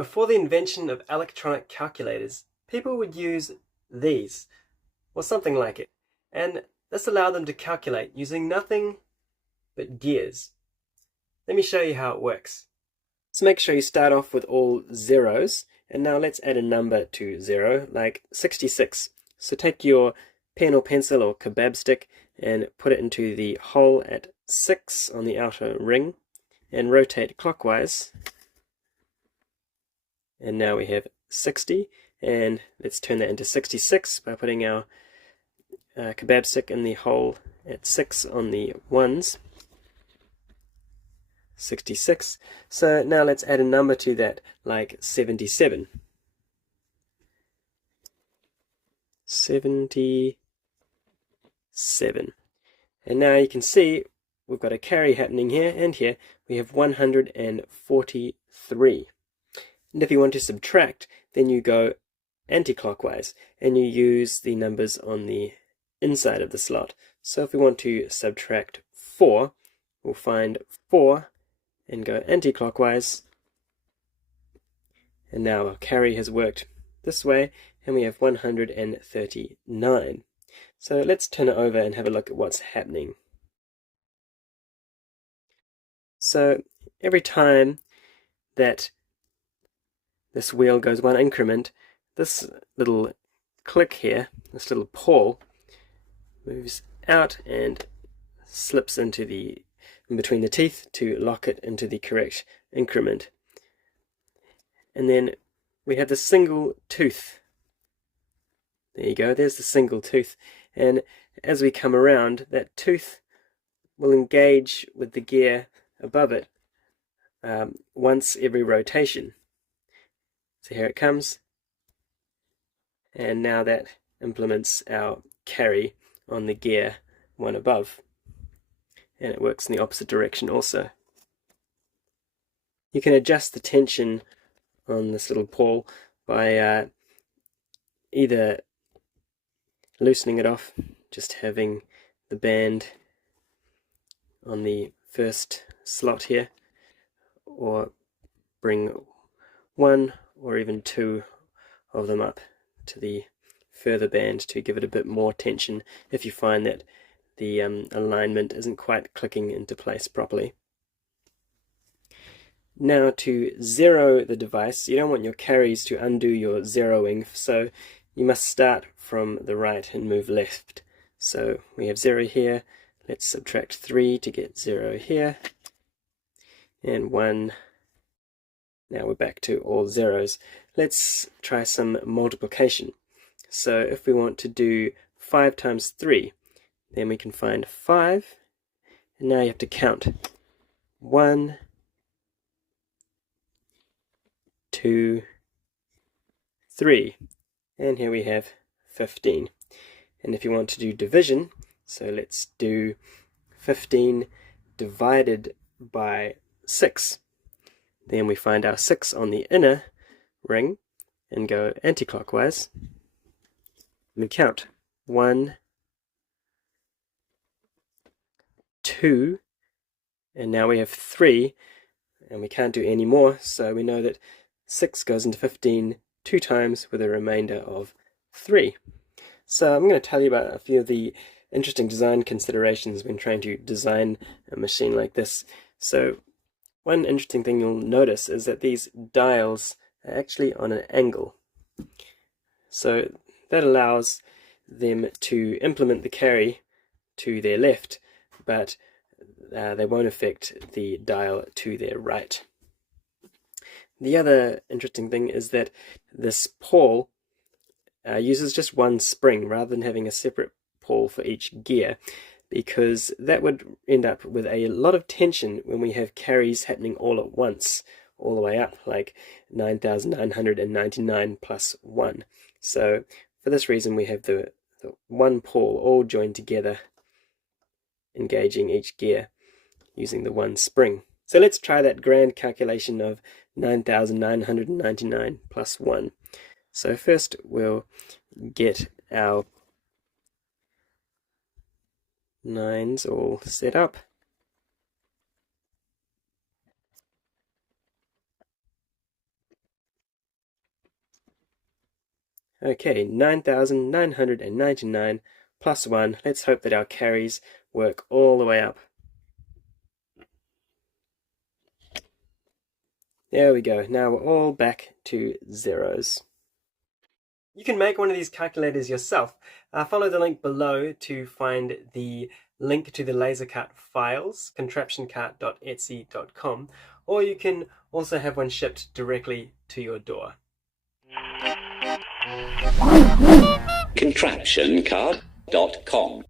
Before the invention of electronic calculators, people would use these, or something like it, and this allowed them to calculate using nothing but gears. Let me show you how it works. So make sure you start off with all zeros, and now let's add a number to 0, like 66. So take your pen or pencil or kebab stick and put it into the hole at 6 on the outer ring, and rotate clockwise. And now we have 60, and let's turn that into 66 by putting our kebab stick in the hole at 6 on the ones. 66. So now let's add a number to that, like 77. 77. And now you can see we've got a carry happening here, and here we have 143. And if you want to subtract, then you go anti-clockwise and you use the numbers on the inside of the slot. So if we want to subtract 4, we'll find 4 and go anti-clockwise. And now our carry has worked this way, and we have 139. So let's turn it over and have a look at what's happening. So every time that this wheel goes one increment, this little click here, this little pawl, moves out and slips into in between the teeth to lock it into the correct increment. And then we have the single tooth. There you go, there's the single tooth. And as we come around, that tooth will engage with the gear above it once every rotation. So here it comes, and now that implements our carry on the gear one above, and it works in the opposite direction also. You can adjust the tension on this little pawl by either loosening it off, just having the band on the first slot here, or bring one or even two of them up to the further band to give it a bit more tension if you find that the alignment isn't quite clicking into place properly. Now to zero the device, you don't want your carries to undo your zeroing, so you must start from the right and move left. So we have 0 here, let's subtract 3 to get 0 here, and 1. Now we're back to all zeros. Let's try some multiplication. So if we want to do 5 times 3, then we can find 5, and now you have to count 1, 2, 3, and here we have 15. And if you want to do division, so let's do 15 divided by 6. Then we find our 6 on the inner ring and go anti-clockwise. And we count 1, 2, and now we have 3, and we can't do any more, so we know that 6 goes into 15 2 times with a remainder of 3. So I'm going to tell you about a few of the interesting design considerations when trying to design a machine like this. So one interesting thing you'll notice is that these dials are actually on an angle. So that allows them to implement the carry to their left, but they won't affect the dial to their right. The other interesting thing is that this pawl uses just one spring rather than having a separate pawl for each gear, because that would end up with a lot of tension when we have carries happening all at once, all the way up, like 9,999 plus 1. So for this reason we have the one pawl all joined together, engaging each gear using the one spring. So let's try that grand calculation of 9,999 plus 1. So first we'll get our 9s all set up. Okay, 9,999 plus 1. Let's hope that our carries work all the way up. There we go. Now we're all back to zeros. You can make one of these calculators yourself. Follow the link below to find the link to the LaserCut files, contraptioncart.etsy.com, or you can also have one shipped directly to your door. Contraptioncart.com